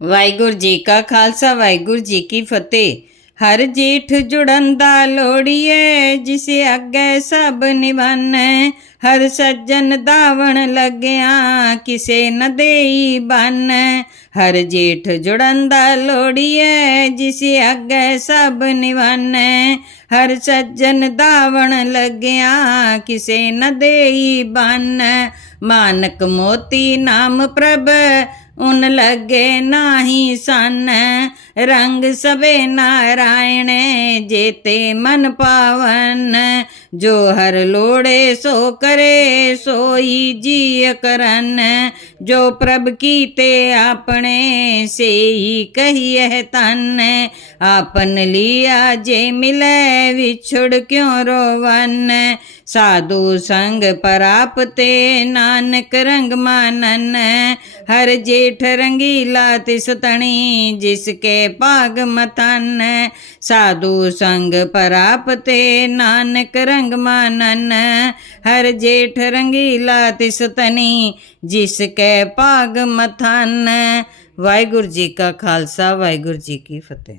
ਵਾਹਿਗੁਰੂ ਜੀ ਕਾ ਖਾਲਸਾ, ਵਾਹਿਗੁਰੂ ਜੀ ਕੀ ਫਤਿਹ। ਹਰ ਜੀਠ ਜੁੜਨ ਦਾ ਲੋੜੀਏ ਜਿਸ ਅੱਗੇ ਸਭ ਨਿਵਾਨੈ ਹਰ ਸੱਜਣ ਦਾਵਣ ਲੱਗਿਆ, ਕਿਸੇ ਨ ਦੇਈ ਬਨ ਹਰ ਜੀਠ ਜੁੜਨ ਦਾ ਲੋੜੀਏ ਜਿਸ ਅੱਗੇ ਸਭ ਨਿਵਾਨੈ ਹਰ ਸੱਜਣ ਦਾਵਣ ਲੱਗਿਆ, ਕਿਸੇ ਨ ਦੇਈ ਬੰਨ ਮਾਨਕ ਮੋਤੀ ਨਾਮ ਪ੍ਰਭ ਉਨ ਲਗੇ ਨਾਹੀ ਸਨ। ਰੰਗ ਸਵੇ ਨਾਰਾਇਣ ਜੇਤੇ ਮਨ ਪਾਵਨ। ਜੋ ਹਰ ਲੋੜੇ ਸੋ ਕਰੇ ਸੋਈ ਜੀ ਕਰਨ। ਜੋ ਪ੍ਰਭ ਕੀਤੇ ਆਪਣੇ ਸੇਈ ਕਹੀਏ ਤਨ, ਆਪਨ ਲਿਆ ਜੇ ਮਿਲੇ ਵਿਛੜ ਕਿਉ ਰੋਵਨ? ਸਾਧੂ ਸੰਗ ਪਰਾਪਤੇ ਨਾਨਕ ਰੰਗ ਮਾਨਨ, ਹਰ ਜੇਠ ਰੰਗੀਲਾ ਤਿਸ ਤਣੀ ਜਿਸ ਕੇ ਭਾਗ ਮਤਨ। ਸਾਧੂ ਸੰਗ ਪਰਾਪਤੇ ਨਾਨਕ ਰੰਗ ਮਾਨਨ, ਹਰ ਜੇਠ ਰੰਗੀਲਾ ਤਿਸ ਤਣੀ ਜਿਸ ਕੈ ਭਾਗ ਮਥਨ। ਵਾਹਿਗੁਰੂ ਜੀ ਕਾ ਖਾਲਸਾ ਵਾਹਿਗੁਰੂ ਜੀ ਕੀ ਫਤਿਹ।